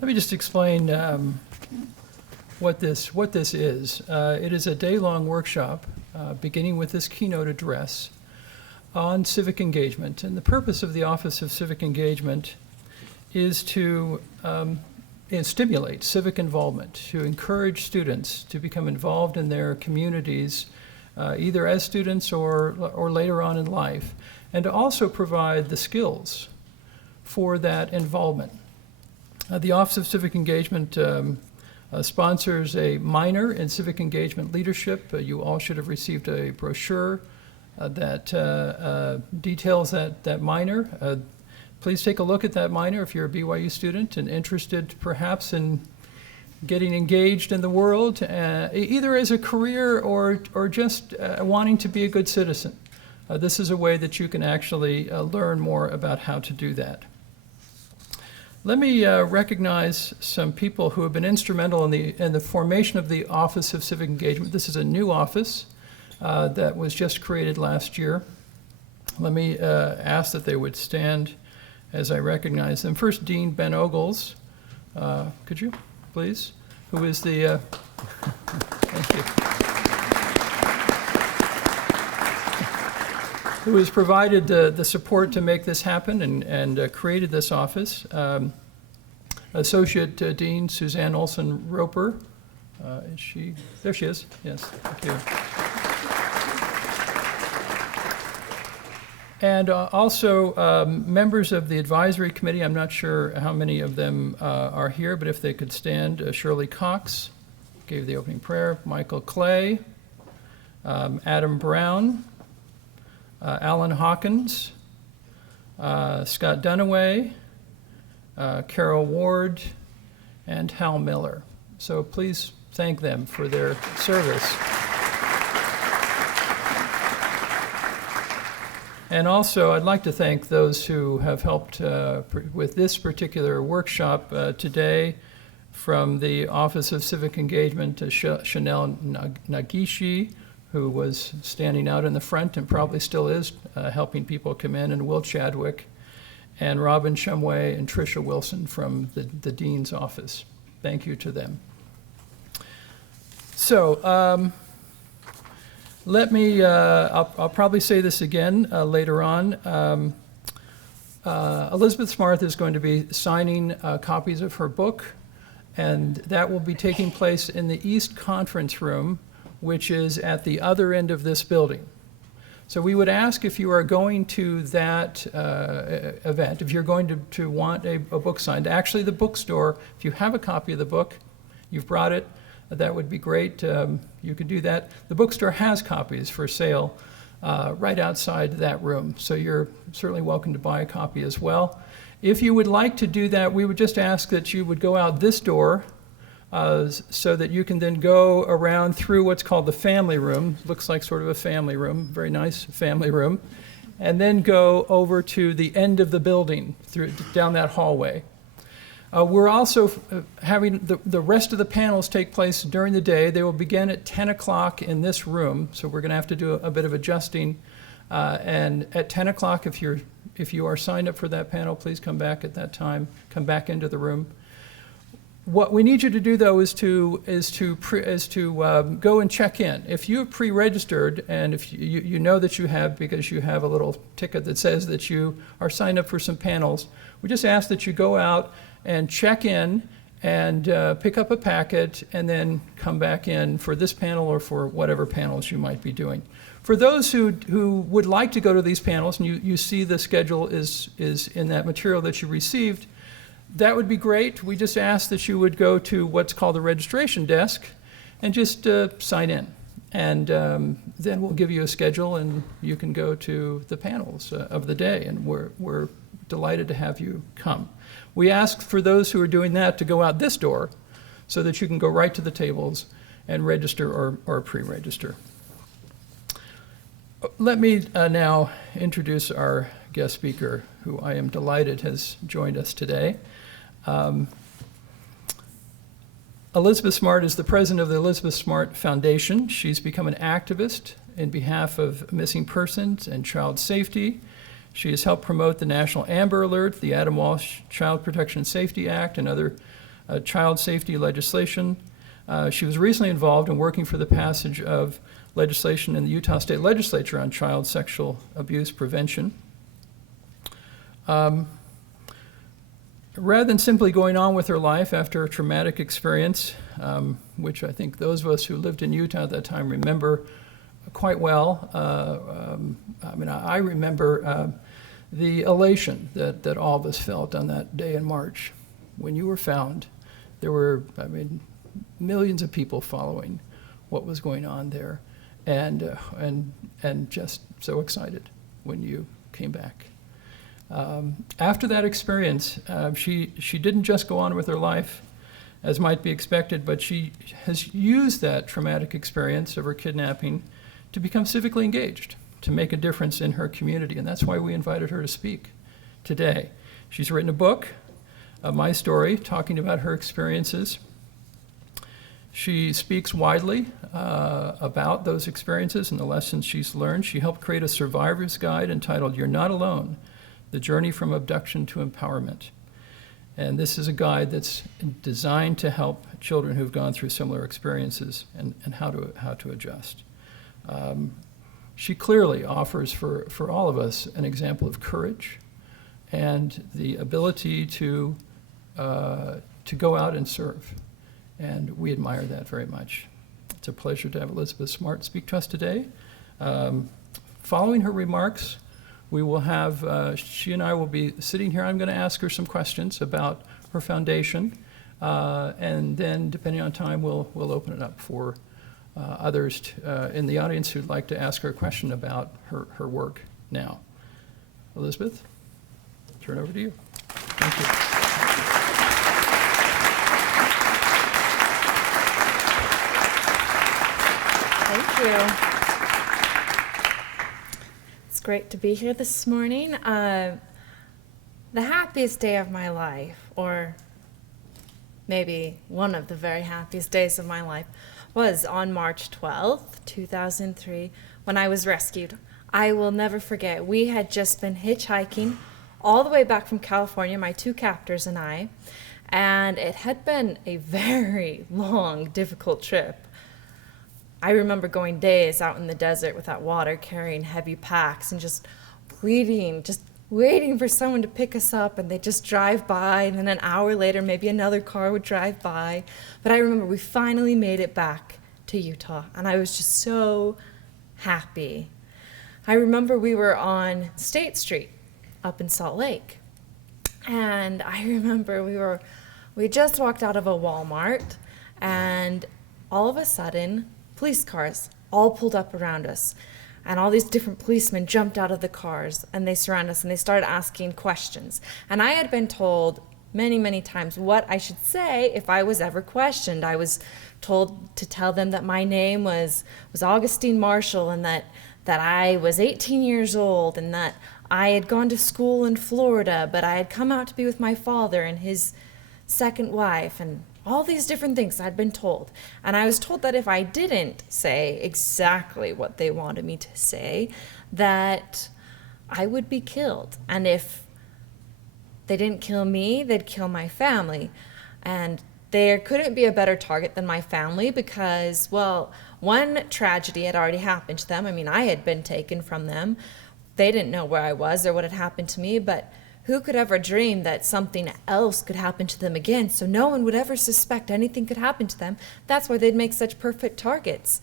Let me just explain what this is. It is a day-long workshop beginning with this keynote address on civic engagement. And the purpose of the Office of Civic Engagement is to stimulate civic involvement, to encourage students to become involved in their communities, either as students or later on in life, and to also provide the skills for that involvement. The Office of Civic Engagement sponsors a minor in civic engagement leadership. You all should have received a brochure that details that minor. Please take a look at that minor if you're a BYU student and interested perhaps in getting engaged in the world, either as a career or just wanting to be a good citizen. This is a way that you can actually learn more about how to do that. Let me recognize some people who have been instrumental in the formation of the Office of Civic Engagement. This is a new office that was just created last year. Let me ask that they would stand as I recognize them. First, Dean Ben Ogles. Could you, please? Who is the... thank you. Who has provided the support to make this happen and created this office. Associate Dean Suzanne Olson Roper. Is she? There she is. Yes, thank you. And also members of the advisory committee. I'm not sure how many of them are here, but if they could stand. Shirley Cox gave the opening prayer. Michael Clay. Adam Brown. Alan Hawkins, Scott Dunaway, Carol Ward, and Hal Miller. So please thank them for their service. And also, I'd like to thank those who have helped with this particular workshop today. From the Office of Civic Engagement, Chanel Nagishi, who was standing out in the front and probably still is, helping people come in, and Will Chadwick, and Robin Shumway and Tricia Wilson from the Dean's office. Thank you to them. So let me, I'll probably say this again later on. Elizabeth Smarth is going to be signing copies of her book, and that will be taking place in the East Conference Room, which is at the other end of this building. So we would ask if you are going to that event, if you're going to want a book signed. Actually, the bookstore, if you have a copy of the book, you've brought it, that would be great. You could do that. The bookstore has copies for sale right outside that room, so you're certainly welcome to buy a copy as well. If you would like to do that, we would just ask that you would go out this door, so that you can then go around through what's called the family room. Looks like sort of a family room, very nice family room, and then go over to the end of the building down that hallway. We're also having the rest of the panels take place during the day. They will begin at 10 o'clock in this room, so we're going to have to do a bit of adjusting. And at 10 o'clock, if you are signed up for that panel, please come back at that time. Come back into the room. What we need you to do, though, is to go and check in. If you have pre-registered, and if you know that you have because you have a little ticket that says that you are signed up for some panels, we just ask that you go out and check in and pick up a packet and then come back in for this panel or for whatever panels you might be doing. For those who would like to go to these panels, and you see the schedule is in that material that you received, that would be great. We just ask that you would go to what's called the registration desk and just sign in. And then we'll give you a schedule and you can go to the panels of the day. And we're delighted to have you come. We ask for those who are doing that to go out this door so that you can go right to the tables and register or pre-register. Let me now introduce our guest speaker, who I am delighted has joined us today. Elizabeth Smart is the president of the Elizabeth Smart Foundation. She's become an activist in behalf of missing persons and child safety. She has helped promote the National Amber Alert, the Adam Walsh Child Protection and Safety Act, and other child safety legislation. She was recently involved in working for the passage of legislation in the Utah State Legislature on child sexual abuse prevention. Rather than simply going on with her life after a traumatic experience, which I think those of us who lived in Utah at that time remember quite well, I remember the elation that all of us felt on that day in March when you were found. There were, millions of people following what was going on there, and just so excited when you came back. After that experience, she didn't just go on with her life as might be expected, but she has used that traumatic experience of her kidnapping to become civically engaged, to make a difference in her community, and that's why we invited her to speak today. She's written a book, My Story, talking about her experiences. She speaks widely about those experiences and the lessons she's learned. She helped create a survivor's guide entitled You're Not Alone, The Journey from Abduction to Empowerment. And this is a guide that's designed to help children who've gone through similar experiences and how to adjust. She clearly offers for all of us an example of courage and the ability to go out and serve. And we admire that very much. It's a pleasure to have Elizabeth Smart speak to us today. Following her remarks, we will have, she and I will be sitting here. I'm going to ask her some questions about her foundation. And then, depending on time, we'll open it up for others in the audience who'd like to ask her a question about her work now. Elizabeth, turn it over to you. Thank you. Thank you. It's great to be here this morning. The happiest day of my life, or maybe one of the very happiest days of my life, was on March 12th, 2003, when I was rescued. I will never forget. We had just been hitchhiking all the way back from California, my two captors and I, and it had been a very long, difficult trip. I remember going days out in the desert without water, carrying heavy packs and just waiting for someone to pick us up, and they'd just drive by, and then an hour later maybe another car would drive by. But I remember we finally made it back to Utah, and I was just so happy. I remember we were on State Street up in Salt Lake, and I remember we just walked out of a Walmart, and all of a sudden police cars all pulled up around us, and all these different policemen jumped out of the cars, and they surrounded us, and they started asking questions. And I had been told many, many times what I should say if I was ever questioned. I was told to tell them that my name was Augustine Marshall, and that I was 18 years old, and that I had gone to school in Florida, but I had come out to be with my father and his second wife, and all these different things I'd been told. And I was told that if I didn't say exactly what they wanted me to say, that I would be killed. And if they didn't kill me, they'd kill my family. And there couldn't be a better target than my family because, well, one tragedy had already happened to them. I had been taken from them. They didn't know where I was or what had happened to me, but who could ever dream that something else could happen to them again, so no one would ever suspect anything could happen to them? That's why they'd make such perfect targets.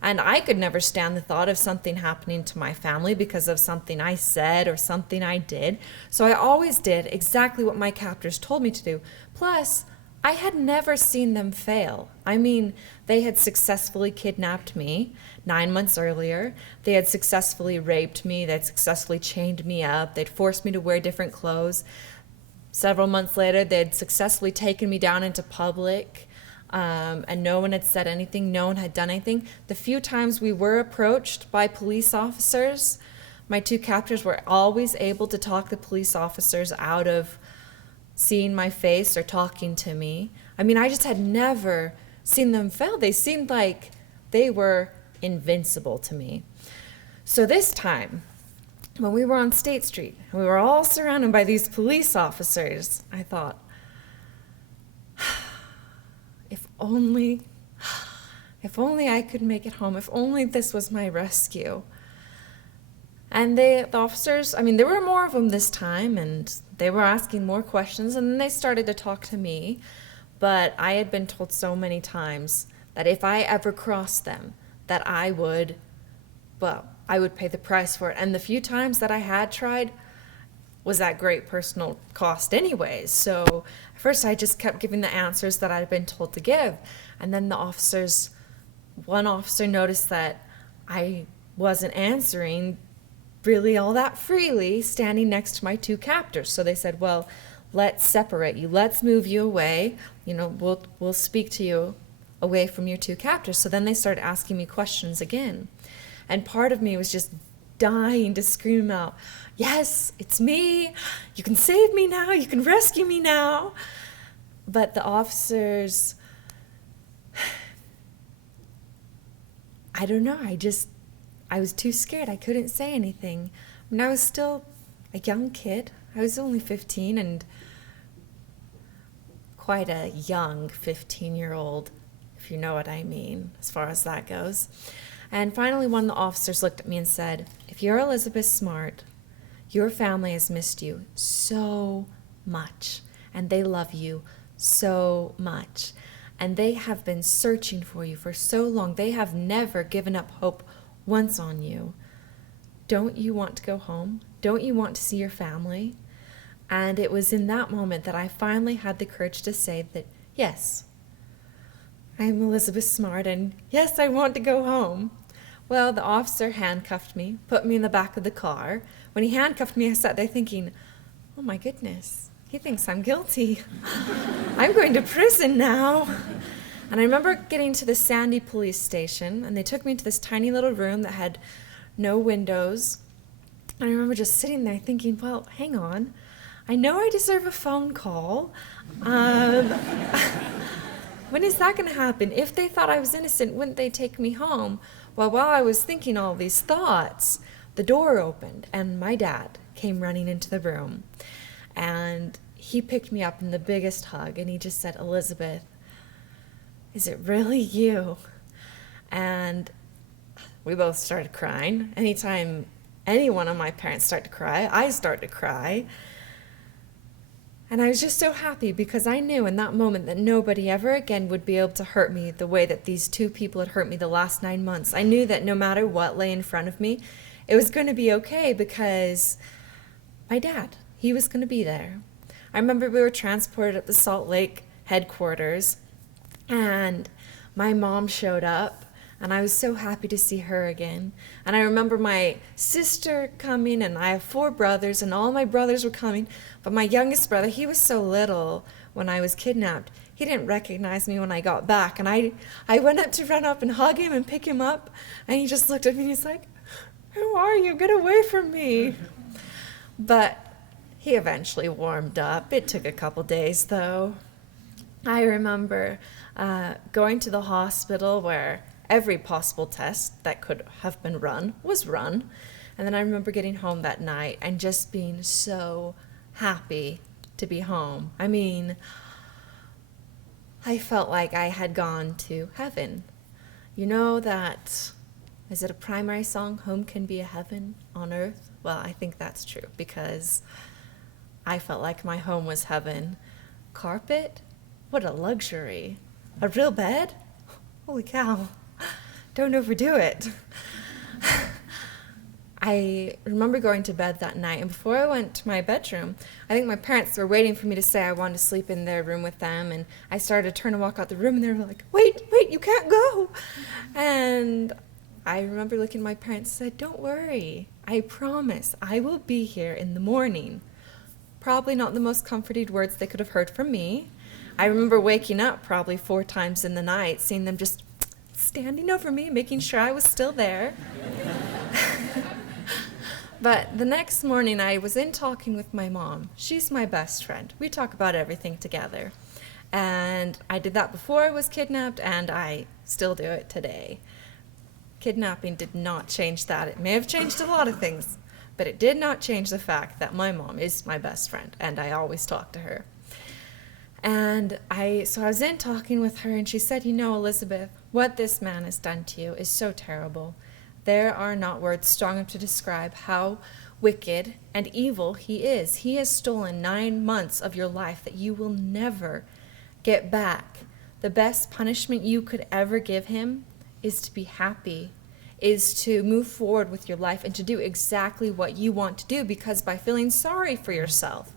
And I could never stand the thought of something happening to my family because of something I said or something I did. So I always did exactly what my captors told me to do. Plus, I had never seen them fail. They had successfully kidnapped me 9 months earlier. They had successfully raped me. They had successfully chained me up. They'd forced me to wear different clothes. Several months later, they had successfully taken me down into public, and no one had said anything. No one had done anything. The few times we were approached by police officers, my two captors were always able to talk the police officers out of seeing my face or talking to me. I just had never seen them fail. They seemed like they were invincible to me. So this time, when we were on State Street, and we were all surrounded by these police officers, I thought, only, if only I could make it home, if only this was my rescue. And the officers, I mean, there were more of them this time, and they were asking more questions, and then they started to talk to me. But I had been told so many times that if I ever crossed them, that I would pay the price for it. And the few times that I had tried was at great personal cost anyways. So at first I just kept giving the answers that I'd been told to give. And then one officer noticed that I wasn't answering really all that freely, standing next to my two captors. So they said, well, let's separate you. Let's move you away. We'll speak to you away from your two captors. So then they started asking me questions again. And part of me was just dying to scream out, yes, it's me. You can save me now. You can rescue me now. But the officers, I don't know. I was too scared. I couldn't say anything. I mean, I was still a young kid. I was only 15 and quite a young 15-year-old, if you know what I mean, as far as that goes. And finally, one of the officers looked at me and said, if you're Elizabeth Smart, your family has missed you so much, and they love you so much, and they have been searching for you for so long. They have never given up hope once on you. Don't you want to go home? Don't you want to see your family? And it was in that moment that I finally had the courage to say that, yes, I'm Elizabeth Smart, and yes, I want to go home. Well, the officer handcuffed me, put me in the back of the car. When he handcuffed me, I sat there thinking, oh my goodness, he thinks I'm guilty. I'm going to prison now. And I remember getting to the Sandy police station, and they took me into this tiny little room that had no windows. And I remember just sitting there thinking, well, hang on. I know I deserve a phone call. When is that going to happen? If they thought I was innocent, wouldn't they take me home? Well, while I was thinking all these thoughts, the door opened, and my dad came running into the room. And he picked me up in the biggest hug, and he just said, Elizabeth, is it really you? And we both started crying. Anytime any one of my parents start to cry, I start to cry. And I was just so happy because I knew in that moment that nobody ever again would be able to hurt me the way that these two people had hurt me the last 9 months. I knew that no matter what lay in front of me, it was going to be okay because my dad, he was going to be there. I remember we were transported at the Salt Lake headquarters, and my mom showed up, and I was so happy to see her again. And I remember my sister coming, and I have 4 brothers, and all my brothers were coming. But my youngest brother, he was so little when I was kidnapped. He didn't recognize me when I got back. And I went up to run up and hug him and pick him up. And he just looked at me and he's like, who are you? Get away from me. But he eventually warmed up. It took a couple days, though. I remember going to the hospital where every possible test that could have been run was run. And then I remember getting home that night and just being so happy to be home. I mean, I felt like I had gone to heaven. You know that, is it a Primary song, Home Can Be a Heaven on Earth? Well, I think that's true because I felt like my home was heaven. Carpet? What a luxury. A real bed? Holy cow. Don't overdo it. I remember going to bed that night, and before I went to my bedroom, I think my parents were waiting for me to say I wanted to sleep in their room with them, and I started to turn and walk out the room, and they were like, wait, you can't go. And I remember looking at my parents and said, don't worry, I promise I will be here in the morning. Probably not the most comforting words they could have heard from me. I remember waking up probably 4 times in the night, seeing them just standing over me, making sure I was still there. But the next morning, I was in talking with my mom. She's my best friend. We talk about everything together. And I did that before I was kidnapped, and I still do it today. Kidnapping did not change that. It may have changed a lot of things, but it did not change the fact that my mom is my best friend, and I always talk to her. So I was in talking with her, and she said, you know, Elizabeth, what this man has done to you is so terrible. There are not words strong enough to describe how wicked and evil he is. He has stolen 9 months of your life that you will never get back. The best punishment you could ever give him is to be happy, is to move forward with your life and to do exactly what you want to do, because by feeling sorry for yourself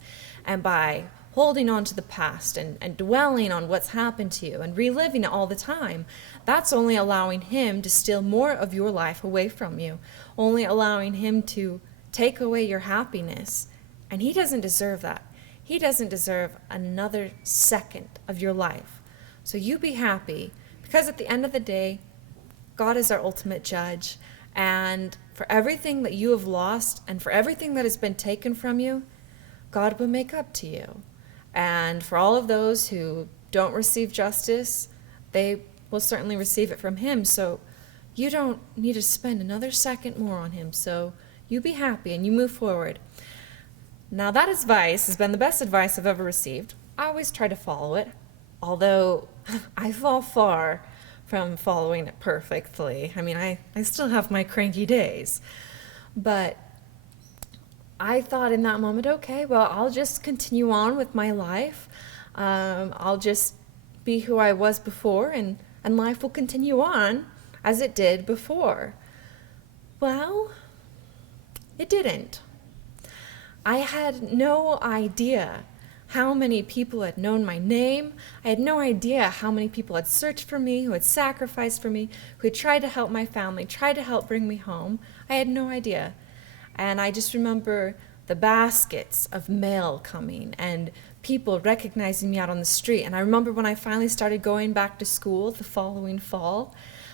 and by holding on to the past and dwelling on what's happened to you and reliving it all the time, that's only allowing him to steal more of your life away from you, only allowing him to take away your happiness. And he doesn't deserve that. He doesn't deserve another second of your life. So you be happy, because at the end of the day, God is our ultimate judge. And for everything that you have lost and for everything that has been taken from you, God will make up to you. And for all of those who don't receive justice, they will certainly receive it from him. So you don't need to spend another second more on him. So you be happy and you move forward. Now, that advice has been the best advice I've ever received. I always try to follow it, although I fall far from following it perfectly. I mean, I still have my cranky days. But I thought in that moment, okay, well, I'll just continue on with my life. I'll just be who I was before, and life will continue on as it did before. Well, it didn't. I had no idea how many people had known my name. I had no idea how many people had searched for me, who had sacrificed for me, who had tried to help my family, tried to help bring me home. I had no idea. And I just remember the baskets of mail coming and people recognizing me out on the street. And I remember when I finally started going back to school the following fall,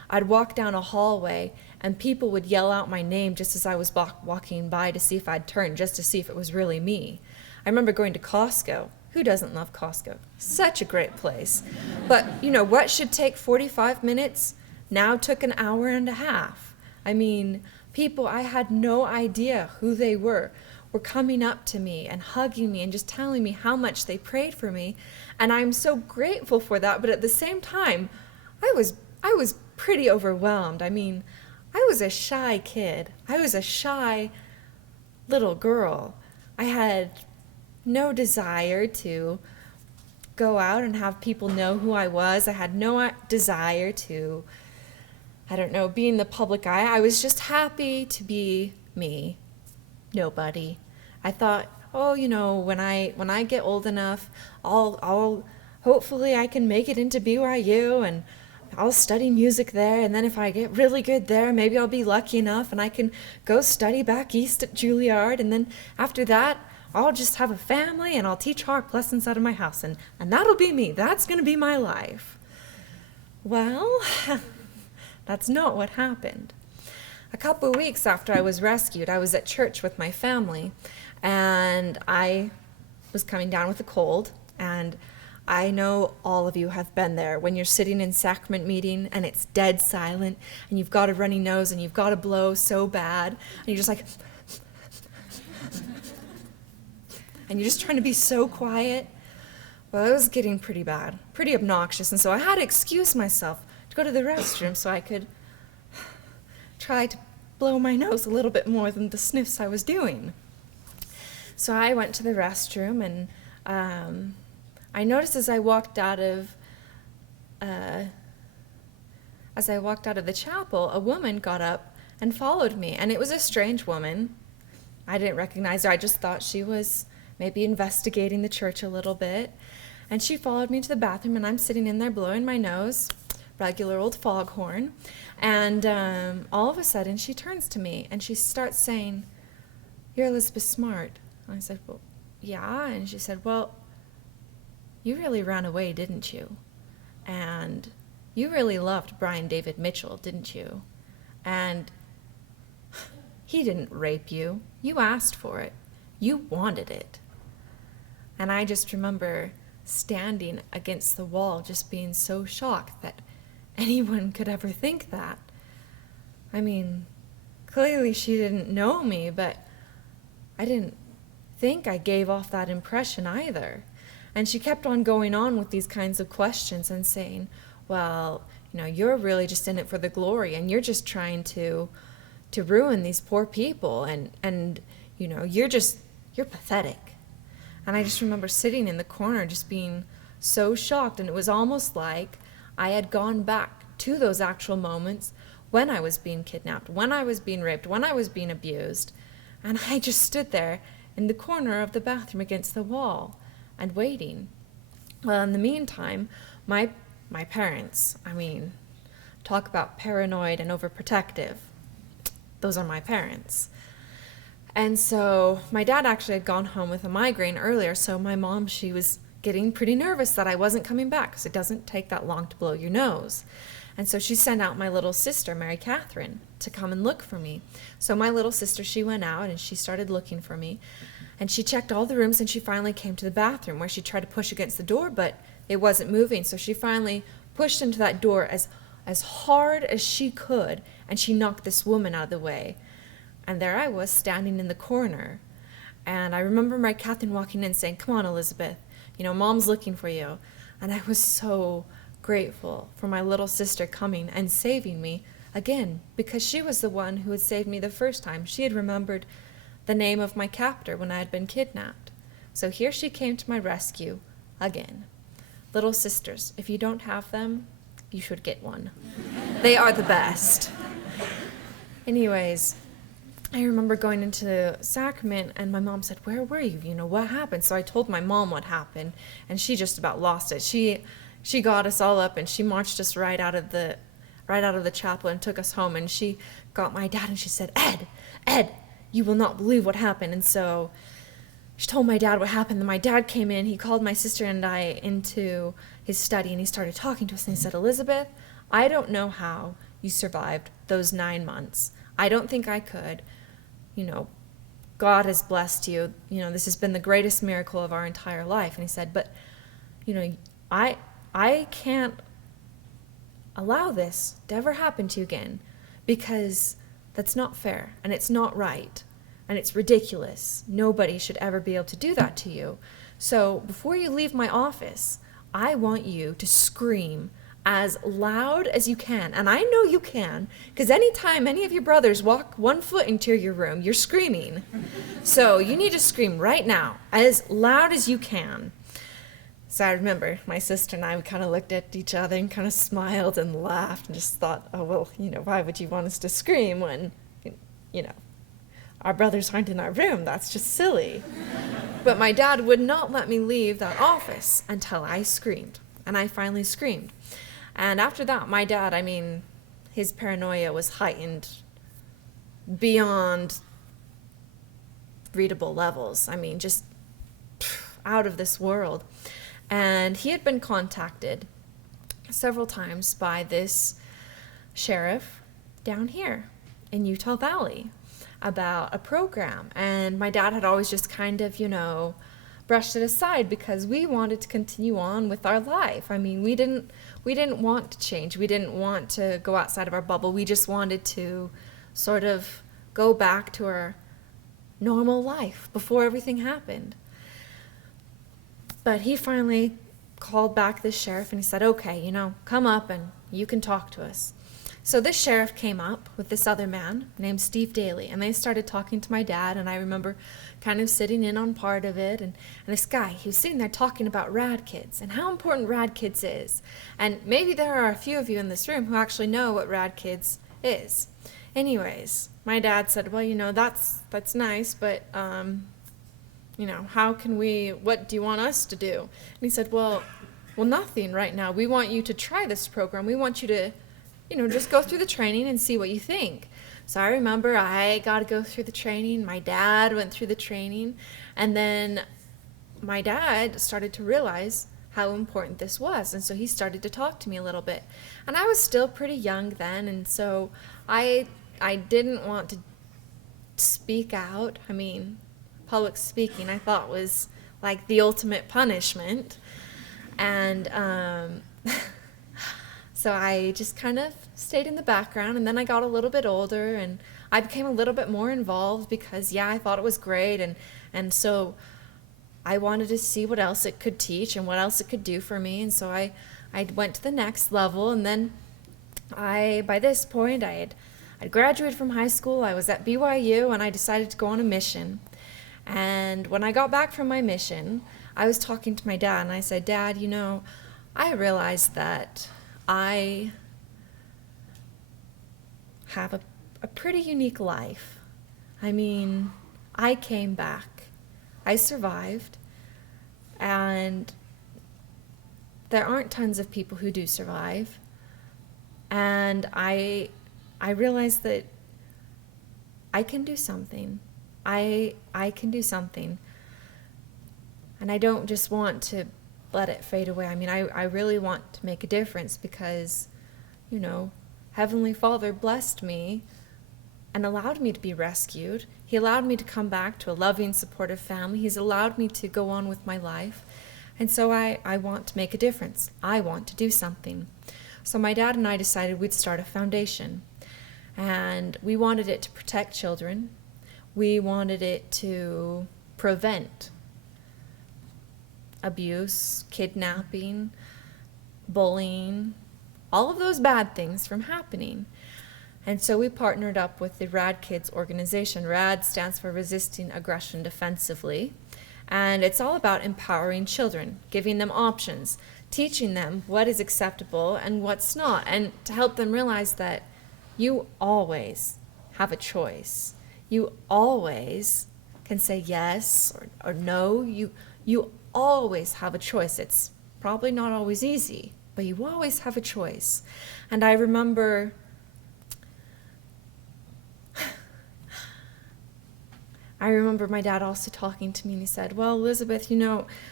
I'd walk down a hallway and people would yell out my name just as I was walking by to see if I'd turn, just to see if it was really me. I remember going to Costco. Who doesn't love Costco? Such a great place. But, you know, what should take 45 minutes now took an hour and a half. I mean, people I had no idea who they were coming up to me and hugging me and just telling me how much they prayed for me. And I'm so grateful for that. But at the same time, I was pretty overwhelmed. I mean, I was a shy kid. I was a shy little girl. I had no desire to go out and have people know who I was. I had no desire to, I don't know, be in the public eye. I was just happy to be me, nobody. I thought, oh, you know, when I get old enough, I'll hopefully I can make it into BYU and I'll study music there, and then if I get really good there, maybe I'll be lucky enough and I can go study back east at Juilliard, and then after that, I'll just have a family and I'll teach harp lessons out of my house, and that'll be me. That's going to be my life. Well, that's not what happened. A couple of weeks after I was rescued, I was at church with my family, and I was coming down with a cold, and I know all of you have been there when you're sitting in sacrament meeting and it's dead silent and you've got a runny nose and you've got to blow so bad and you're just like, and you're just trying to be so quiet. Well, it was getting pretty bad, pretty obnoxious, and so I had to excuse myself to go to the restroom so I could try to blow my nose a little bit more than the sniffs I was doing. So I went to the restroom, and I noticed as I walked out of the chapel, a woman got up and followed me, and it was a strange woman. I didn't recognize her. I just thought she was maybe investigating the church a little bit, and she followed me to the bathroom, and I'm sitting in there blowing my nose, regular old foghorn, and all of a sudden she turns to me and she starts saying, "You're Elizabeth Smart." And I said, "Well, yeah." And she said, "Well, you really ran away, didn't you? And you really loved Brian David Mitchell, didn't you? And he didn't rape you. You asked for it. You wanted it." And I just remember standing against the wall, just being so shocked that anyone could ever think that. I mean, clearly she didn't know me, but I didn't think I gave off that impression either. And she kept on going on with these kinds of questions and saying, well, you're really just in it for the glory, and you're just trying to ruin these poor people, and you're pathetic. And I just remember sitting in the corner just being so shocked, and it was almost like I had gone back to those actual moments when I was being kidnapped, when I was being raped, when I was being abused. And I just stood there in the corner of the bathroom against the wall and waiting. Well, in the meantime, my parents, talk about paranoid and overprotective. Those are my parents. And so my dad actually had gone home with a migraine earlier, so my mom, she was getting pretty nervous that I wasn't coming back, because it doesn't take that long to blow your nose. And so she sent out my little sister, Mary Catherine, to come and look for me. So my little sister, she went out and she started looking for me. And she checked all the rooms, and she finally came to the bathroom, where she tried to push against the door, but it wasn't moving. So she finally pushed into that door as hard as she could, and she knocked this woman out of the way. And there I was, standing in the corner. And I remember Mary Catherine walking in saying, "Come on, Elizabeth, Mom's looking for you." And I was so grateful for my little sister coming and saving me again, because she was the one who had saved me the first time. She had remembered the name of my captor when I had been kidnapped. So here she came to my rescue again. Little sisters, if you don't have them, you should get one. They are the best. Anyways, I remember going into the sacrament, and my mom said, "Where were you? What happened?" So I told my mom what happened, and she just about lost it. She got us all up, and she marched us right out of the chapel and took us home. And she got my dad, and she said, Ed, you will not believe what happened." And so she told my dad what happened. Then my dad came in. He called my sister and I into his study, and he started talking to us, and he said, "Elizabeth, I don't know how you survived those 9 months. I don't think I could. God has blessed you. This has been the greatest miracle of our entire life." And he said, "But, I can't allow this to ever happen to you again, because that's not fair, and it's not right, and it's ridiculous. Nobody should ever be able to do that to you. So before you leave my office, I want you to scream as loud as you can." And I know you can, because anytime any of your brothers walk 1 foot into your room, you're screaming. So you need to scream right now, as loud as you can. So I remember my sister and I, we kind of looked at each other and kind of smiled and laughed and just thought, oh, well, why would you want us to scream when, our brothers aren't in our room? That's just silly. But my dad would not let me leave that office until I screamed. And I finally screamed. And after that, my dad, his paranoia was heightened beyond readable levels. Just out of this world. And he had been contacted several times by this sheriff down here in Utah Valley about a program. And my dad had always just kind of, brushed it aside, because we wanted to continue on with our life. We didn't want to change. We didn't want to go outside of our bubble. We just wanted to sort of go back to our normal life before everything happened. But he finally called back this sheriff, and he said, "Okay, come up and you can talk to us." So this sheriff came up with this other man named Steve Daly, and they started talking to my dad. And I remember kind of sitting in on part of it, and this guy, he was sitting there talking about Rad Kids and how important Rad Kids is. And maybe there are a few of you in this room who actually know what Rad Kids is. Anyways, my dad said, "Well, that's nice, but how can we, what do you want us to do?" And he said, well, nothing right now. We want you to try this program. We want you to, just go through the training and see what you think. So I remember I got to go through the training. My dad went through the training. And then my dad started to realize how important this was. And so he started to talk to me a little bit. And I was still pretty young then. And so I didn't want to speak out. Public speaking, I thought, was like the ultimate punishment. And so I just kind of stayed in the background. And then I got a little bit older, and I became a little bit more involved because, I thought it was great. And so I wanted to see what else it could teach and what else it could do for me. And so I went to the next level. And then by this point, I'd graduated from high school. I was at BYU, and I decided to go on a mission. And when I got back from my mission, I was talking to my dad, and I said, Dad, I realized that I have a pretty unique life. I mean, I came back. I survived. And there aren't tons of people who do survive. And I realized that I can do something. I can do something. And I don't just want to let it fade away. I mean, I really want to make a difference because, Heavenly Father blessed me and allowed me to be rescued. He allowed me to come back to a loving, supportive family. He's allowed me to go on with my life. And so I want to make a difference. I want to do something. So my dad and I decided we'd start a foundation. And we wanted it to protect children. We wanted it to prevent abuse, kidnapping, bullying, all of those bad things from happening. And so we partnered up with the RAD Kids organization. RAD stands for Resisting Aggression Defensively. And it's all about empowering children, giving them options, teaching them what is acceptable and what's not, and to help them realize that you always have a choice. You always can say yes or no. You always have a choice. It's probably not always easy, but you always have a choice. And I remember my dad also talking to me, and he said, well, Elizabeth,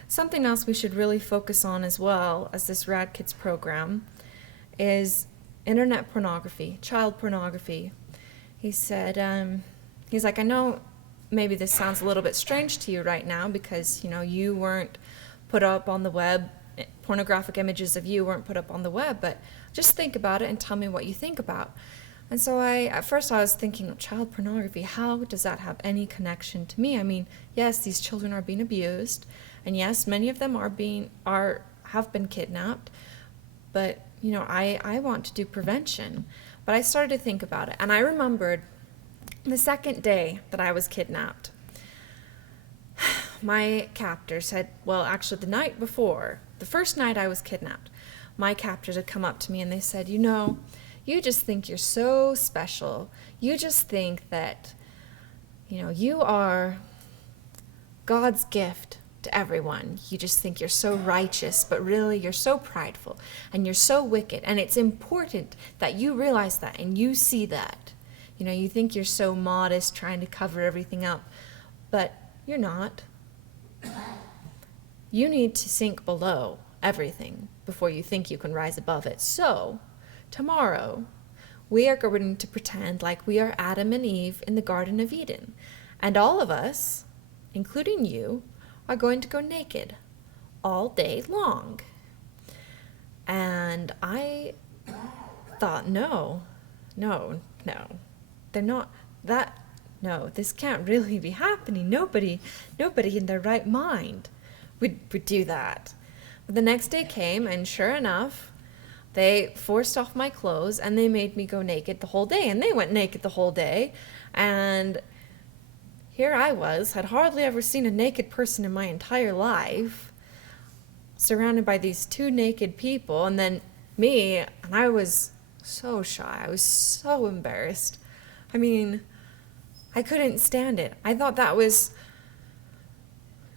something else we should really focus on as well as this RAD Kids program is internet pornography, child pornography. He said, he's like, I know maybe this sounds a little bit strange to you right now because, you weren't put up on the web, pornographic images of you weren't put up on the web, but just think about it and tell me what you think about. And so at first I was thinking, child pornography, how does that have any connection to me? I mean, yes, these children are being abused, and yes, many of them have been kidnapped, but, I want to do prevention. But I started to think about it, and I remembered the second day that I was kidnapped. My captors actually the night before, the first night I was kidnapped, my captors had come up to me and they said, you just think you're so special. You just think that, you are God's gift to everyone. You just think you're so righteous, but really you're so prideful and you're so wicked. And it's important that you realize that and you see that. You think you're so modest, trying to cover everything up, but you're not. You need to sink below everything before you think you can rise above it. So, tomorrow, we are going to pretend like we are Adam and Eve in the Garden of Eden. And all of us, including you, are going to go naked all day long. And I thought, no, they're not that. No, this can't really be happening. Nobody in their right mind would do that. But the next day came, and sure enough, they forced off my clothes and they made me go naked the whole day. And they went naked the whole day. And here I was, had hardly ever seen a naked person in my entire life, surrounded by these two naked people. And then me, and I was so shy. I was so embarrassed. I mean, I couldn't stand it. I thought that was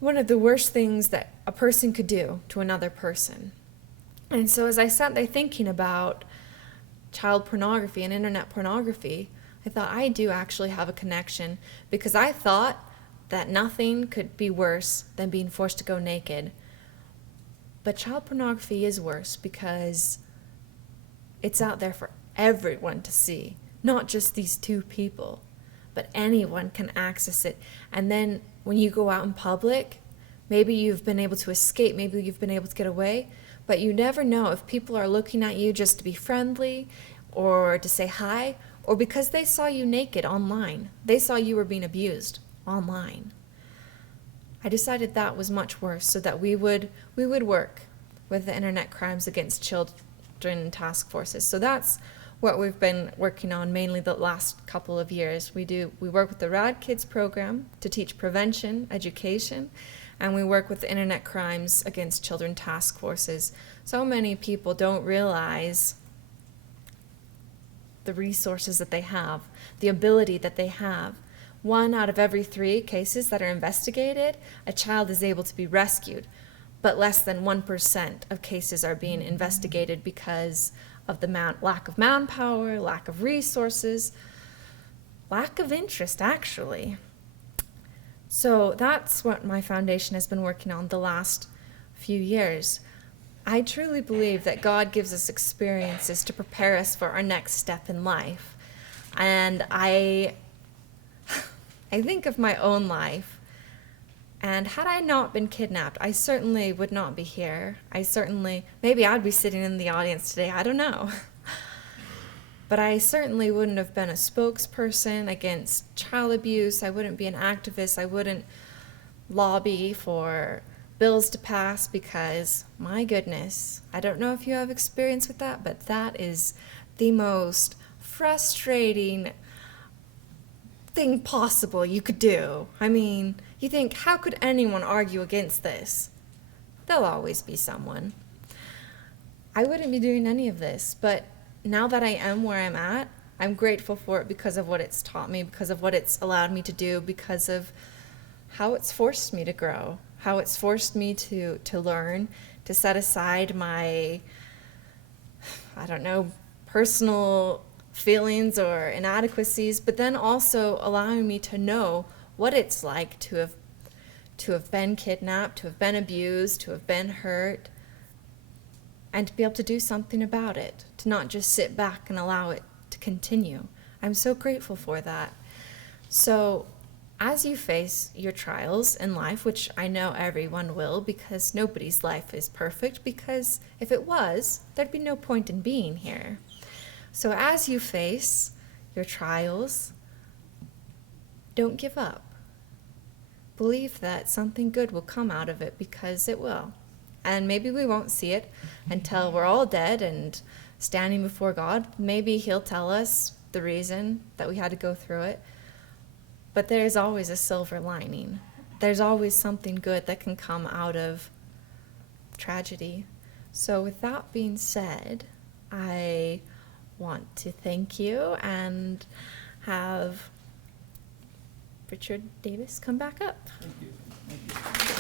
one of the worst things that a person could do to another person. And so as I sat there thinking about child pornography and internet pornography, I thought I do actually have a connection, because I thought that nothing could be worse than being forced to go naked. But child pornography is worse because it's out there for everyone to see, not just these two people, but anyone can access it. And then when you go out in public, maybe you've been able to escape, maybe you've been able to get away, but you never know if people are looking at you just to be friendly or to say hi, or because they saw you naked online. They saw you were being abused online. I decided that was much worse, so that we would work with the Internet Crimes Against Children task forces. So that's what we've been working on mainly the last couple of years. We work with the Rad Kids program to teach prevention, education, and we work with the Internet Crimes Against Children task forces. So many people don't realize the resources that they have, the ability that they have. 1 out of every 3 cases that are investigated, a child is able to be rescued, but less than 1% of cases are being investigated because of the lack of manpower, lack of resources, lack of interest, actually. So that's what my foundation has been working on the last few years. I truly believe that God gives us experiences to prepare us for our next step in life. And I think of my own life, and had I not been kidnapped, I certainly would not be here. Maybe I'd be sitting in the audience today, I don't know. But I certainly wouldn't have been a spokesperson against child abuse. I wouldn't be an activist. I wouldn't lobby for bills to pass because, my goodness, I don't know if you have experience with that, but that is the most frustrating thing possible you could do. I mean, you think, how could anyone argue against this? There'll always be someone. I wouldn't be doing any of this, but now that I am where I'm at, I'm grateful for it because of what it's taught me, because of what it's allowed me to do, because of how it's forced me to grow, how it's forced me to learn, to set aside my, personal feelings or inadequacies, but then also allowing me to know what it's like to have been kidnapped, to have been abused, to have been hurt, and to be able to do something about it, to not just sit back and allow it to continue. I'm so grateful for that. So as you face your trials in life, which I know everyone will, because nobody's life is perfect, because if it was, there'd be no point in being here. So as you face your trials, don't give up. Believe that something good will come out of it, because it will. And maybe we won't see it until we're all dead and standing before God. Maybe He'll tell us the reason that we had to go through it. But there's always a silver lining. There's always something good that can come out of tragedy. So with that being said, I want to thank you and have Richard Davis come back up. Thank you. Thank you.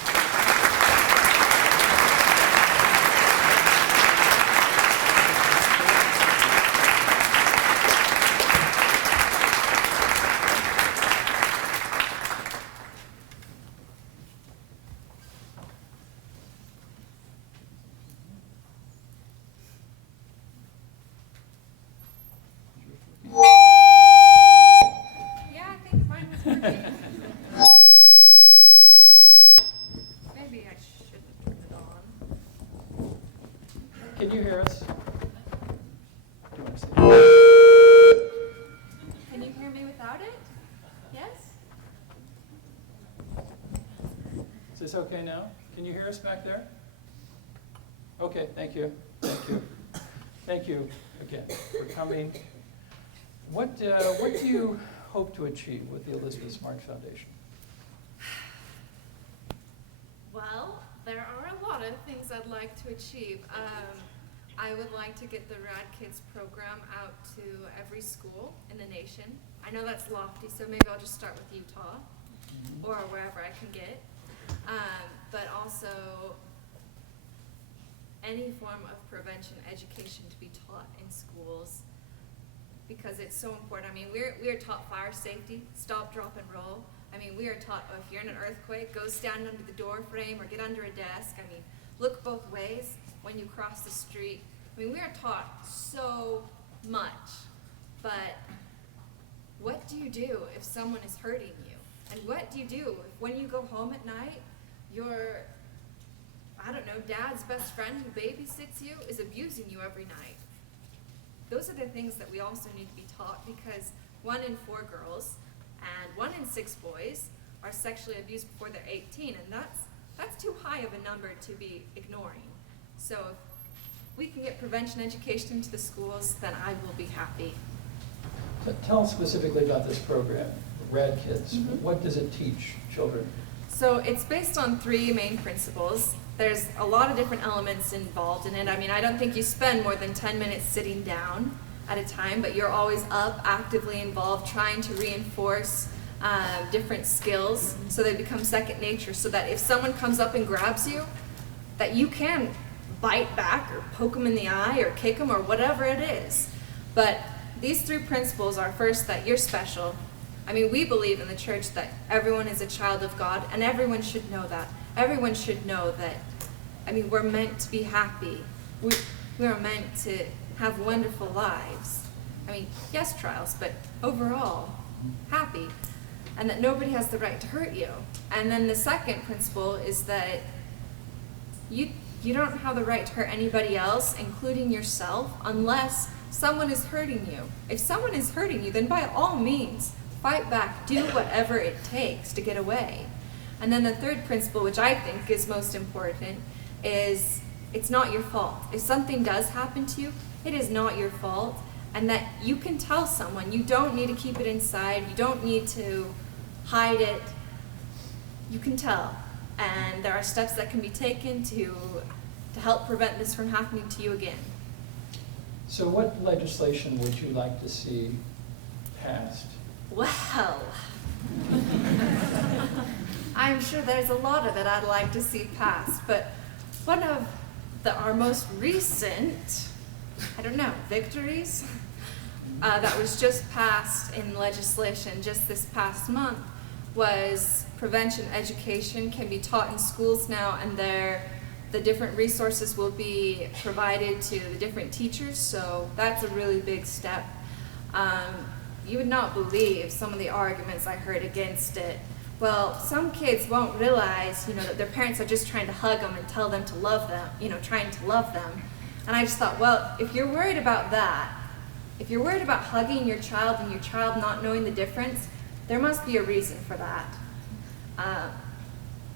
Yeah, I think mine was working. Maybe I shouldn't turn it on. Can you hear us? Do you want to say? Can you hear me without it? Yes? Is this okay now? Can you hear us back there? Okay, thank you. Thank you. Thank you again for coming. What do you hope to achieve with the Elizabeth Smart Foundation? Well, there are a lot of things I'd like to achieve. I would like to get the Rad Kids program out to every school in the nation. I know that's lofty, so maybe I'll just start with Utah or wherever I can get. But also any form of prevention education to be taught in schools, because it's so important. I mean, we are taught fire safety, stop, drop, and roll. I mean, we are taught, oh, if you're in an earthquake, go stand under the door frame or get under a desk. I mean, look both ways when you cross the street. I mean, we are taught so much, but what do you do if someone is hurting you? And what do you do if when you go home at night, your, dad's best friend who babysits you is abusing you every night? Those are the things that we also need to be taught, because 1 in 4 girls and 1 in 6 boys are sexually abused before they're 18, and that's too high of a number to be ignoring. So if we can get prevention education into the schools, then I will be happy. So tell us specifically about this program, Rad Kids. Mhm. What does it teach children? So it's based on 3 main principles. There's a lot of different elements involved in it. I mean, I don't think you spend more than 10 minutes sitting down at a time, but you're always up, actively involved, trying to reinforce different skills so they become second nature, so that if someone comes up and grabs you, that you can bite back or poke them in the eye or kick them or whatever it is. But these 3 principles are, first, that you're special. I mean, we believe in the church that everyone is a child of God, and everyone should know that. Everyone should know that, I mean, we're meant to be happy. We are meant to have wonderful lives. I mean, yes, trials, but overall, happy. And that nobody has the right to hurt you. And then the second principle is that you don't have the right to hurt anybody else, including yourself, unless someone is hurting you. If someone is hurting you, then by all means, fight back, do whatever it takes to get away. And then the third principle, which I think is most important, is it's not your fault. If something does happen to you, it is not your fault, and that you can tell someone. You don't need to keep it inside. You don't need to hide it. You can tell. And there are steps that can be taken to help prevent this from happening to you again. So what legislation would you like to see passed? Well, I'm sure there's a lot of it I'd like to see passed, but one of our most recent, I don't know, victories that was just passed in legislation just this past month was prevention education can be taught in schools now, and the different resources will be provided to the different teachers, so that's a really big step. You would not believe some of the arguments I heard against it. Well, some kids won't realize, that their parents are just trying to hug them and tell them to love them, trying to love them. And I just thought, well, if you're worried about that, if you're worried about hugging your child and your child not knowing the difference, there must be a reason for that.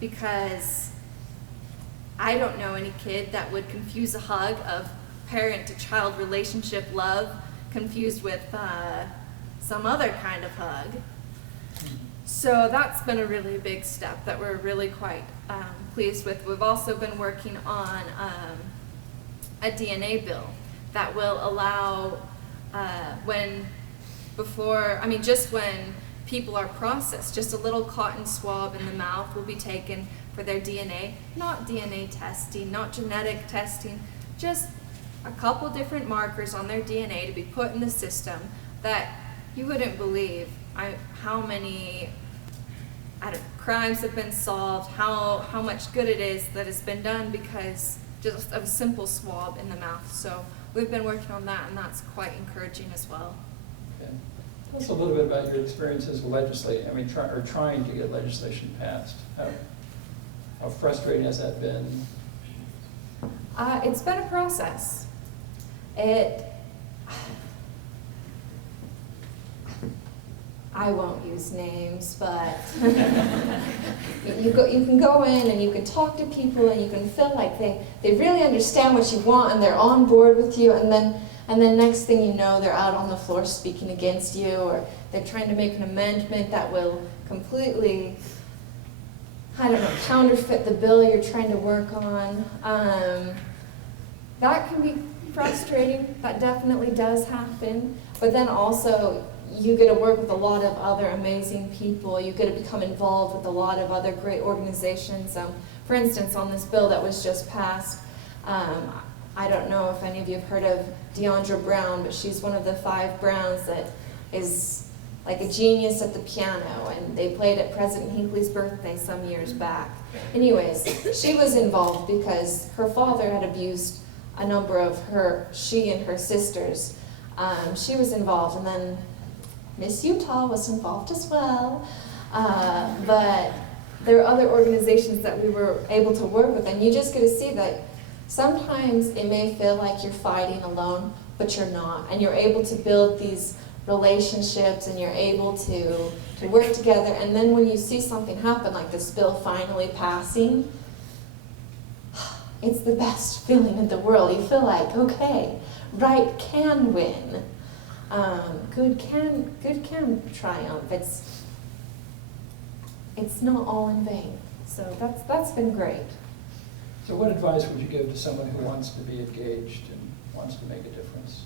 Because I don't know any kid that would confuse a hug of parent-to-child relationship love confused with some other kind of hug. So that's been a really big step that we're really quite pleased with. We've also been working on a DNA bill that will allow just when people are processed, just a little cotton swab in the mouth will be taken for their DNA, not DNA testing, not genetic testing, just a couple different markers on their DNA to be put in the system that you wouldn't believe how many crimes have been solved, how much good it is that has been done because just of a simple swab in the mouth. So we've been working on that, and that's quite encouraging as well. Okay. Tell us a little bit about your experiences with trying to get legislation passed. How frustrating has that been? It's been a process. I won't use names, but you can go in and you can talk to people and you can feel like they really understand what you want and they're on board with you, and then next thing you know, they're out on the floor speaking against you, or they're trying to make an amendment that will completely, counterfeit the bill you're trying to work on. That can be frustrating. That definitely does happen. But then also, you get to work with a lot of other amazing people. You get to become involved with a lot of other great organizations. For instance, on this bill that was just passed, I don't know if any of you have heard of Deandra Brown, but she's one of the 5 Browns that is like a genius at the piano, and they played at President Hinckley's birthday some years back. Anyways, she was involved because her father had abused a number of she and her sisters. She was involved, and then Miss Utah was involved as well. But there are other organizations that we were able to work with, and you just get to see that sometimes it may feel like you're fighting alone, but you're not. And you're able to build these relationships and you're able to work together. And then when you see something happen, like this bill finally passing, it's the best feeling in the world. You feel like, okay, right can win. Good can triumph. It's not all in vain. So that's been great. So what advice would you give to someone who wants to be engaged and wants to make a difference?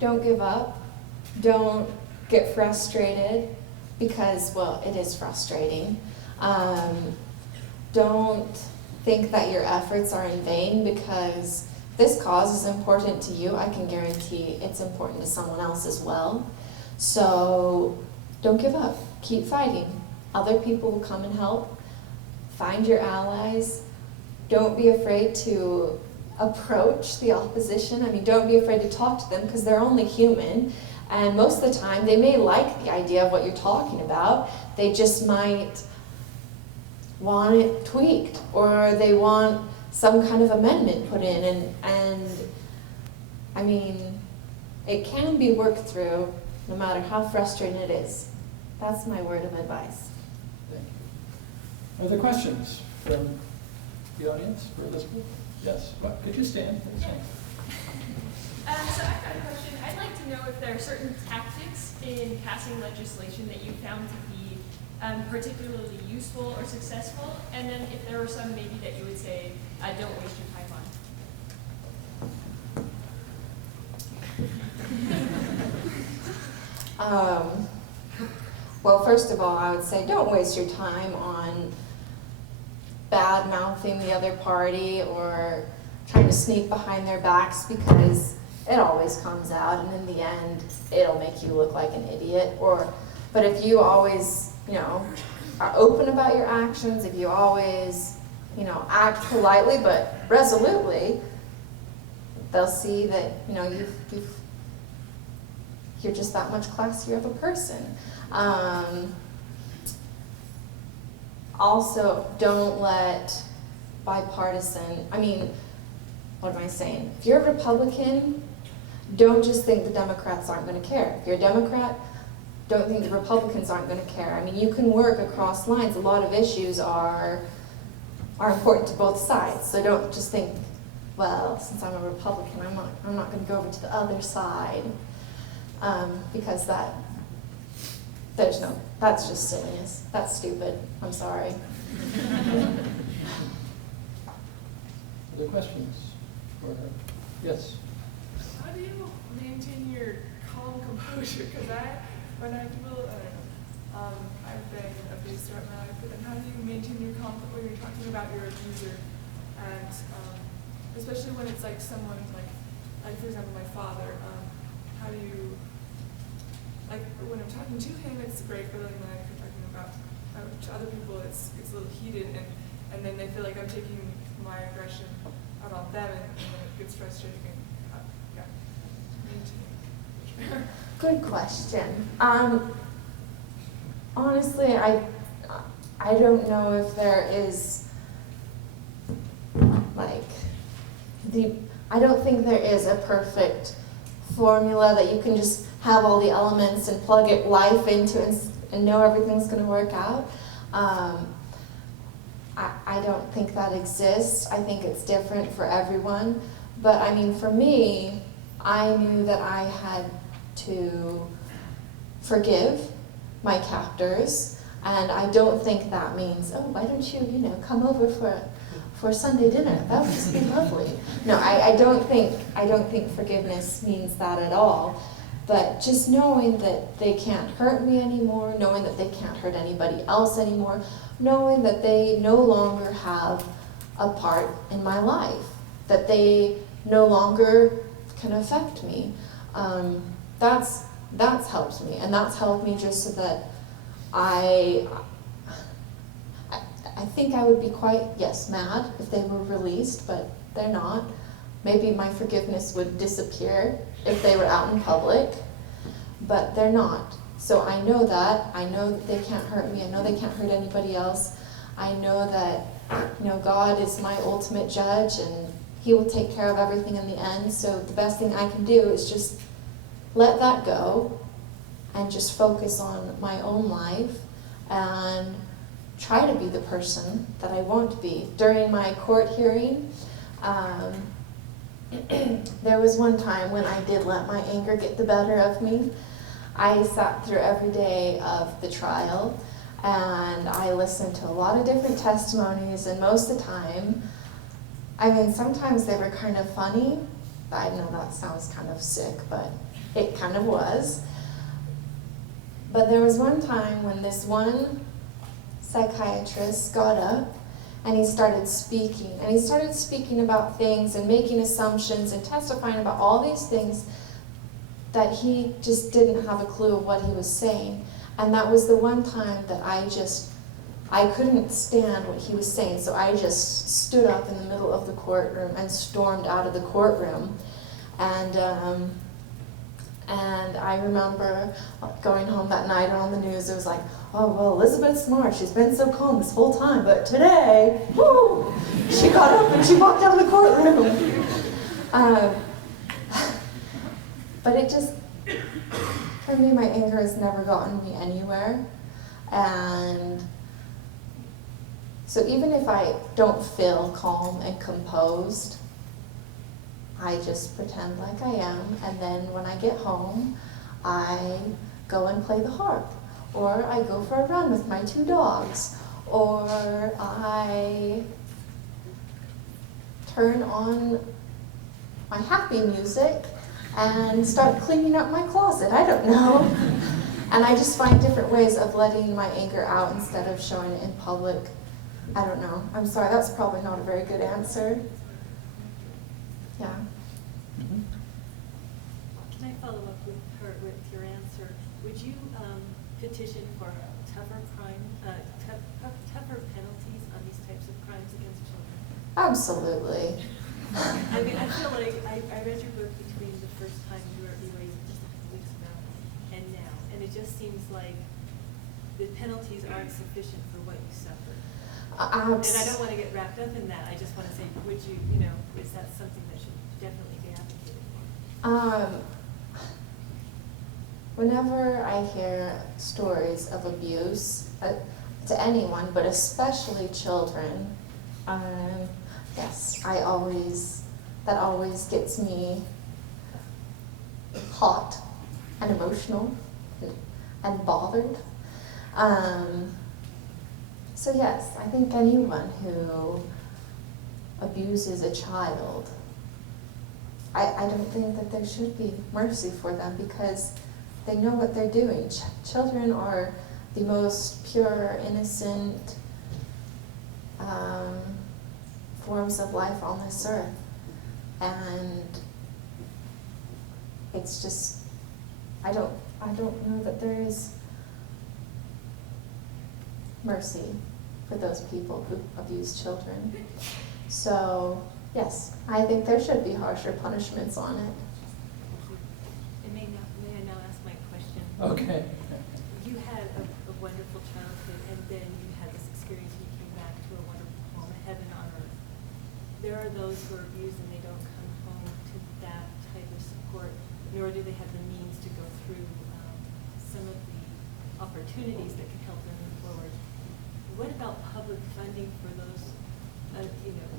Don't give up. Don't get frustrated because, well, it is frustrating. Don't think that your efforts are in vain because this cause is important to you. I can guarantee it's important to someone else as well. So don't give up. Keep fighting. Other people will come and help. Find your allies. Don't be afraid to approach the opposition. I mean, don't be afraid to talk to them because they're only human. And most of the time, they may like the idea of what you're talking about. They just might want it tweaked, or they want some kind of amendment put in. And I mean, it can be worked through no matter how frustrating it is. That's my word of advice. Thank you. Other questions from the audience for Elizabeth? Yes. Well, could you stand? Please stand. So I've got a question. I'd like to know if there are certain tactics in passing legislation that you found to be particularly useful or successful, and then if there were some maybe that you would say, don't waste your time on. Well, first of all, I would say don't waste your time on bad-mouthing the other party or trying to sneak behind their backs, because it always comes out, and in the end, it'll make you look like an idiot. But if you always, are open about your actions, if you always, act politely but resolutely, they'll see that, you're just that much classier of a person. Also, don't let bipartisan, what am I saying? If you're a Republican, don't just think the Democrats aren't going to care. If you're a Democrat, don't think the Republicans aren't going to care. You can work across lines. A lot of issues are important to both sides. So don't just think, well, since I'm a Republican, I'm not going to go over to the other side, because that's just silliness. That's stupid. I'm sorry. Other questions for her? Yes. How do you maintain your calm composure? Because when I feel, I've been abused throughout my life, but then how do you maintain your calm when you're talking about your abuser? And especially when it's like someone like for example, my father, how do you, when I'm talking to him, it's great, but then when I'm talking about to other people, it's a little heated, and then they feel like I'm taking my aggression out on them, and then it gets frustrating. Good question. Honestly, I don't know if there is I don't think there is a perfect formula that you can just have all the elements and plug life into and know everything's going to work out. I don't think that exists. I think it's different for everyone. But for me, I knew that I had to forgive my captors, and I don't think that means, oh, why don't you, come over for Sunday dinner? That would just be lovely. No, I don't think forgiveness means that at all. But just knowing that they can't hurt me anymore, knowing that they can't hurt anybody else anymore, knowing that they no longer have a part in my life, that they no longer can affect me. That's helped me, and that's helped me just so that I think I would be quite, mad if they were released, but they're not. Maybe my forgiveness would disappear if they were out in public, but they're not. So I know that they can't hurt me. I know they can't hurt anybody else. I know that, God is my ultimate judge, and He will take care of everything in the end. So the best thing I can do is just let that go and just focus on my own life and try to be the person that I want to be. During my court hearing, there was one time when I did let my anger get the better of me. I sat through every day of the trial, and I listened to a lot of different testimonies, and most of the time, I mean, sometimes they were kind of funny. I know that sounds kind of sick, but it kind of was. But there was one time when this one psychiatrist got up and he started speaking. And he started speaking about things and making assumptions and testifying about all these things that he just didn't have a clue of what he was saying. And that was the one time that I couldn't stand what he was saying. So I just stood up in the middle of the courtroom and stormed out of the courtroom. And I remember going home that night, and on the news it was like, oh, well, Elizabeth Smart, she's been so calm this whole time, but today, whoo, she got up and she walked out of the courtroom. But it just, for me, my anger has never gotten me anywhere. And so even if I don't feel calm and composed, I just pretend like I am, and then when I get home, I go and play the harp, or I go for a run with my 2 dogs, or I turn on my happy music and start cleaning up my closet. I don't know. And I just find different ways of letting my anger out instead of showing it in public. I don't know. I'm sorry, that's probably not a very good answer. Yeah. Can I follow up with your answer? Would you petition for tougher penalties on these types of crimes against children? Absolutely. I mean, I feel like I read your book between the first time you were just a couple weeks ago and now, and it just seems like the penalties aren't sufficient for what you suffered. And I don't want to get wrapped up in that. I just want to say, would you, is that something that should definitely be advocated for? Whenever I hear stories of abuse to anyone, but especially children, yes, that always gets me hot and emotional and bothered. So yes, I think anyone who abuses a child, I don't think that there should be mercy for them because they know what they're doing. Children are the most pure, innocent forms of life on this earth. And it's just, I don't know that there is mercy for those people who abuse children. So, yes, I think there should be harsher punishments on it. May I now ask my question? Okay. You had a wonderful childhood, and then you had this experience and you came back to a wonderful home, a heaven on earth. There are those who are abused and they don't come home to that type of support, nor do they have the means to go through some of the opportunities that can help them move forward. What about public funding for those,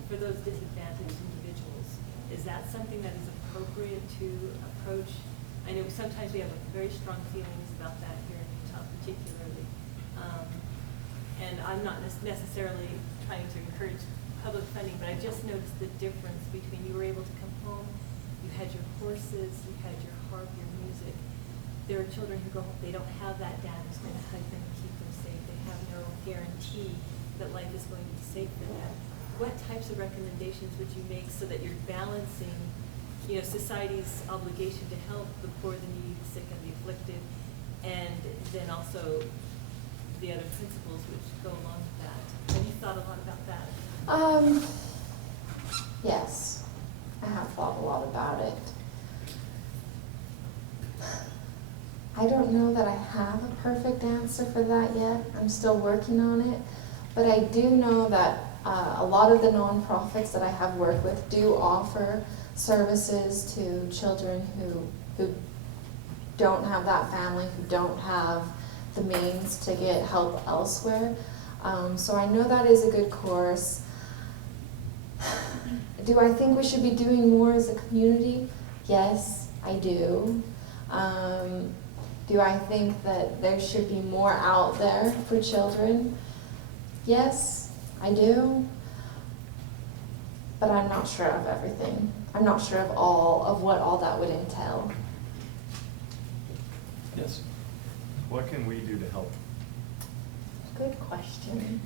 for those disadvantaged individuals? Is that something that is appropriate to approach? I know sometimes we have very strong feelings about that here in Utah particularly. And I'm not necessarily trying to encourage public funding, but I just noticed the difference between you were able to come home, you had your horses, you had your harp, your music. There are children who go home, they don't have that dad who's going to hug them and keep them safe. They have no guarantee that life is going to be safe for them. What types of recommendations would you make so that you're balancing society's obligation to help the poor, the needy, the sick, and the afflicted, and then also the other principles which go along with that? Have you thought a lot about that? Yes, I have thought a lot about it. I don't know that I have a perfect answer for that yet. I'm still working on it. But I do know that a lot of the nonprofits that I have worked with do offer services to children who don't have that family, who don't have the means to get help elsewhere. So I know that is a good course. Do I think we should be doing more as a community? Yes, I do. Do I think that there should be more out there for children? Yes, I do. But I'm not sure of everything. I'm not sure of what all that would entail. Yes. What can we do to help? Good question.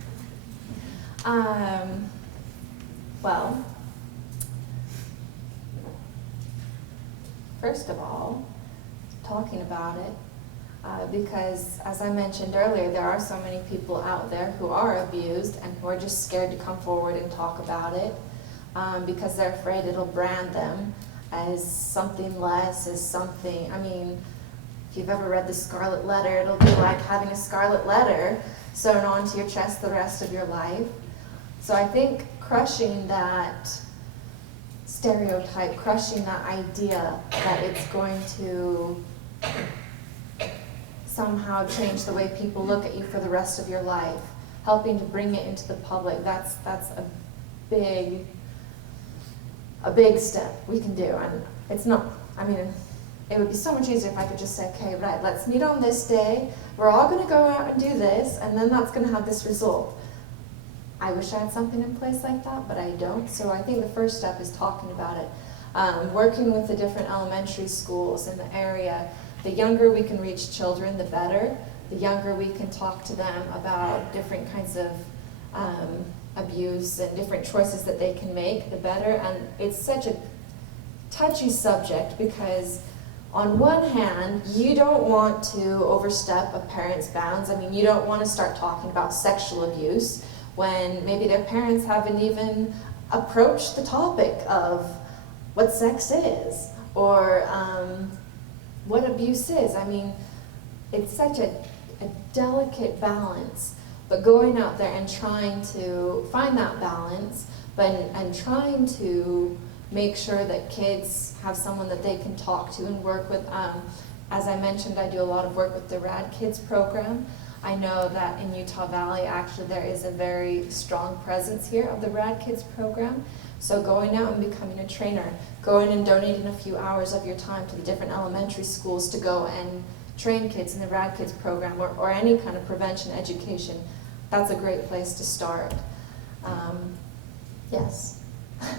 Well, first of all, talking about it, because as I mentioned earlier, there are so many people out there who are abused and who are just scared to come forward and talk about it, because they're afraid it'll brand them as something less, as something, I mean, if you've ever read The Scarlet Letter, it'll be like having a scarlet letter sewn onto your chest the rest of your life. So I think crushing that stereotype, crushing that idea that it's going to somehow change the way people look at you for the rest of your life, helping to bring it into the public, that's a big step we can do. And it's not, I mean, it would be so much easier if I could just say, okay, right, let's meet on this day, we're all going to go out and do this, and then that's going to have this result. I wish I had something in place like that, but I don't. So I think the first step is talking about it. Working with the different elementary schools in the area. The younger we can reach children, the better. The younger we can talk to them about different kinds of abuse and different choices that they can make, the better. And it's such a touchy subject because on one hand, you don't want to overstep a parent's bounds. I mean, you don't want to start talking about sexual abuse when maybe their parents haven't even approached the topic of what sex is or what abuse is. I mean, it's such a delicate balance, but going out there and trying to find that balance, and trying to make sure that kids have someone that they can talk to and work with. As I mentioned, I do a lot of work with the Rad Kids program. I know that in Utah Valley, actually, there is a very strong presence here of the Rad Kids program. So going out and becoming a trainer, going and donating a few hours of your time to the different elementary schools to go and train kids in the Rad Kids program or any kind of prevention education, that's a great place to start. Yes.